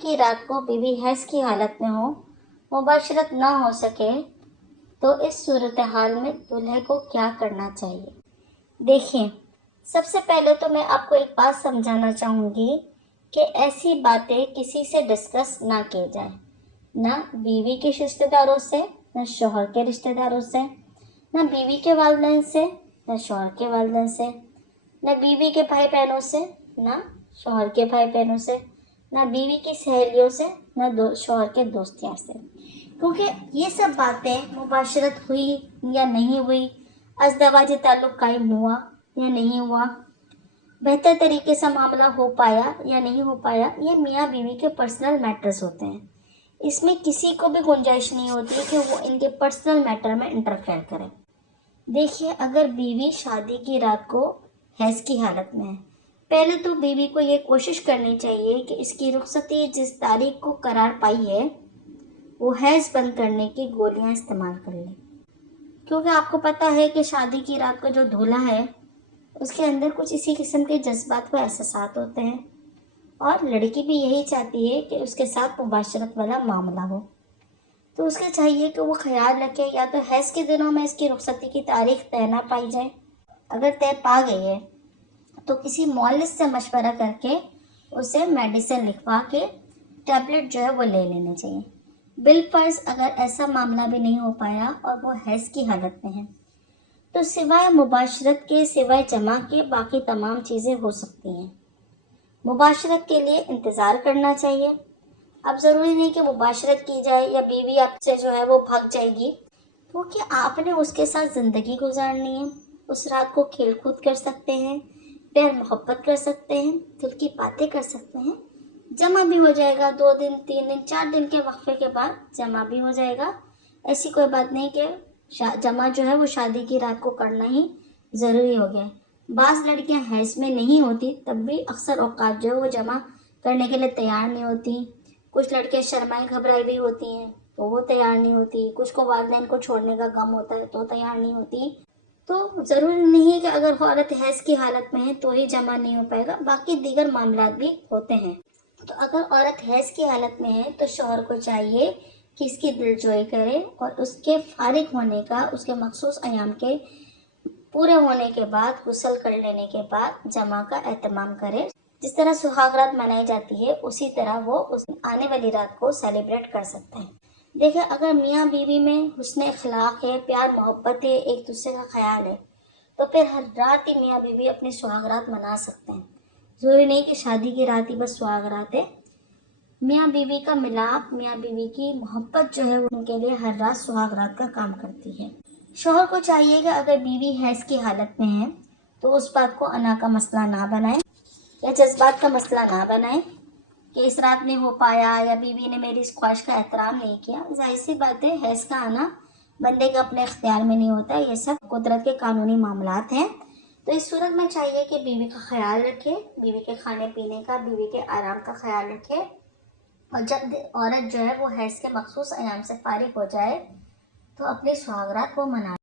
کی رات کو بیوی حیض کی حالت میں ہو، مباشرت نہ ہو سکے، تو اس صورتحال میں دولہے کو کیا کرنا چاہیے؟ دیکھیں، سب سے پہلے تو میں آپ کو ایک بات سمجھانا چاہوں گی کہ ایسی باتیں کسی سے ڈسکس نہ کی جائیں، نہ بیوی کے رشتہ داروں سے، نہ شوہر کے رشتہ داروں سے، نہ بیوی کے والدین سے، نہ شوہر کے والدین سے، نہ بیوی کے بھائی بہنوں سے، نہ شوہر کے بھائی بہنوں سے، نہ بیوی کی سہیلیوں سے، نہ شوہر کے دوستیاں سے، کیونکہ یہ سب باتیں مباشرت ہوئی یا نہیں ہوئی، ازدواجی تعلق قائم ہوا یا نہیں ہوا، بہتر طریقے سے معاملہ ہو پایا یا نہیں ہو پایا، یہ میاں بیوی کے پرسنل میٹرز ہوتے ہیں۔ اس میں کسی کو بھی گنجائش نہیں ہوتی کہ وہ ان کے پرسنل میٹر میں انٹرفیئر کرے۔ دیکھیے، اگر بیوی شادی کی رات کو حیض کی حالت میں ہے، پہلے تو بیوی کو یہ کوشش کرنی چاہیے کہ اس کی رخصتی جس تاریخ کو قرار پائی ہے وہ حیض بند کرنے کی گولیاں استعمال کر لیں، کیونکہ آپ کو پتہ ہے کہ شادی کی رات کو جو دولہا ہے اس کے اندر کچھ اسی قسم کے جذبات و احساسات ہوتے ہیں، اور لڑکی بھی یہی چاہتی ہے کہ اس کے ساتھ مباشرت والا معاملہ ہو، تو اس کا چاہیے کہ وہ خیال رکھے یا تو حیض کے دنوں میں اس کی رخصتی کی تاریخ طے نہ پائی جائے، اگر طے پا گئی ہے تو کسی مؤلف سے مشورہ کر کے اسے میڈیسن لکھوا کے ٹیبلٹ جو ہے وہ لے لینے چاہیے۔ بالفرض اگر ایسا معاملہ بھی نہیں ہو پایا اور وہ حیض کی حالت میں ہے تو سوائے مباشرت کے، سوائے جماع کے، باقی تمام چیزیں ہو سکتی ہیں۔ مباشرت کے لیے انتظار کرنا چاہیے۔ اب ضروری نہیں کہ مباشرت کی جائے یا بیوی آپ سے جو ہے وہ بھاگ جائے گی، کیونکہ آپ نے اس کے ساتھ زندگی گزارنی ہے۔ اس رات کو کھیل کود کر سکتے ہیں، پیار محبت کر سکتے ہیں، دل کی باتیں کر سکتے ہیں، جمع بھی ہو جائے گا 2 دن 3 دن 4 دن کے وقفے کے بعد جمع بھی ہو جائے گا۔ ایسی کوئی بات نہیں کہ جمع جو ہے وہ شادی کی رات کو کرنا ہی ضروری ہو گیا ہے۔ بعض لڑکیاں حیض میں نہیں ہوتی تب بھی اکثر اوقات جو ہے وہ جمع کرنے کے لیے تیار نہیں ہوتی، کچھ لڑکیاں شرمائی گھبرائی بھی ہوتی ہیں تو وہ تیار نہیں ہوتی، کچھ کو والدین کو چھوڑنے کا غم ہوتا ہے تو تیار نہیں ہوتی۔ تو ضروری نہیں ہے کہ اگر عورت حیض کی حالت میں ہے تو ہی جمع نہیں ہو پائے گا، باقی دیگر معاملات بھی ہوتے ہیں۔ تو اگر عورت حیض کی حالت میں ہے تو شوہر کو چاہیے کہ اس کی دلجوئی کرے اور اس کے فارغ ہونے کا، اس کے مخصوص ایام کے پورے ہونے کے بعد، غسل کر لینے کے بعد جمع کا اہتمام کرے۔ جس طرح سہاگ رات منائی جاتی ہے اسی طرح وہ اس آنے والی رات کو سیلیبریٹ کر سکتے ہیں۔ دیکھیں، اگر میاں بیوی میں حسن اخلاق ہے، پیار محبت ہے، ایک دوسرے کا خیال ہے، تو پھر ہر رات ہی میاں بیوی اپنی سہاگ رات منا سکتے ہیں۔ ضروری نہیں کہ شادی کی رات ہی بس سہاگ رات ہے۔ میاں بیوی کا ملاپ، میاں بیوی کی محبت جو ہے ان کے لیے ہر رات سہاگ رات کا کام کرتی ہے۔ شوہر کو چاہیے کہ اگر بیوی حیض کی حالت میں ہے تو اس بات کو انا کا مسئلہ نہ بنائے یا جذبات کا مسئلہ نہ بنائے کہ اس رات نہیں ہو پایا یا بیوی نے میری اس خواہش کا احترام نہیں کیا۔ ظاہر سی بات ہے، حیض کا آنا بندے کے اپنے اختیار میں نہیں ہوتا، یہ سب قدرت کے قانونی معاملات ہیں۔ تو اس صورت میں چاہیے کہ بیوی کا خیال رکھے، بیوی کے کھانے پینے کا، بیوی کے آرام کا خیال رکھے، اور جب عورت جو ہے وہ حیض کے مخصوص ایام سے فارغ ہو جائے تو اپنی سہاگ رات کو منائے۔